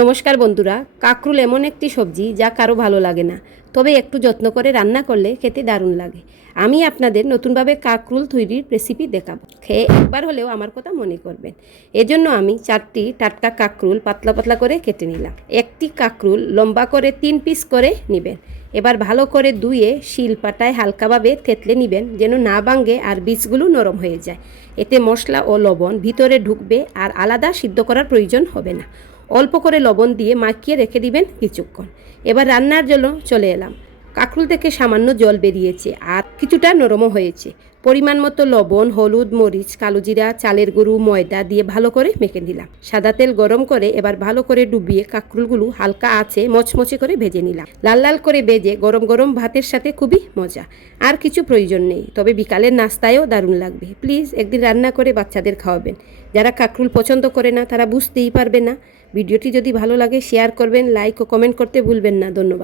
নমস্কার বন্ধুরা, কাঁকরুল এমন একটি সবজি যা কারো ভালো লাগে না, তবে একটু যত্ন করে রান্না করলে খেতে দারুণ লাগে। আমি আপনাদের নতুনভাবে কাঁকরুল তৈরির রেসিপি দেখাবো, খেয়ে একবার হলেও আমার কথা মনে করবেন। এজন্য আমি 4টি টাটকা কাঁকরুল পাতলা পাতলা করে কেটে নিলাম। একটি কাঁকরুল লম্বা করে 3 পিস করে নেবেন। এবার ভালো করে ধুয়ে শিলপাটায় হালকাভাবে থেতলে নেবেন, যেন না ভাঙে আর বীজগুলো নরম হয়ে যায়। এতে মশলা ও লবণ ভিতরে ঢুকবে আর আলাদা সিদ্ধ করার প্রয়োজন হবে না। অল্প করে লবণ দিয়ে মাখিয়ে রেখে দিবেন কিছুক্ষণ। এবার রান্নার জন্য চলে এলাম। কাঁকরুল থেকে সামান্য জল বেরিয়েছে আর কিছুটা নরমও হয়েছে। পরিমাণ মতো লবণ, হলুদ, মরিচ, কালো জিরা, চালের গুঁড়ো, ময়দা দিয়ে ভালো করে মেখে নিলাম। সাদা তেল গরম করে এবার ভালো করে ডুবিয়ে কাঁকরুলগুলো হালকা আঁচে মচমচে করে ভেজে নিলাম। লাল লাল করে ভেজে গরম গরম ভাতের সাথে খুবই মজা। আর কিছু প্রয়োজন নেই, তবে বিকালের নাস্তায়ও দারুণ লাগবে। প্লিজ একদিন রান্না করে বাচ্চাদের খাওয়াবেন। যারা কাঁকরুল পছন্দ করে না তারা বুঝতেই পারবে না। ভিডিওটি যদি ভালো লাগে শেয়ার করবেন, লাইক ও কমেন্ট করতে ভুলবেন না। ধন্যবাদ।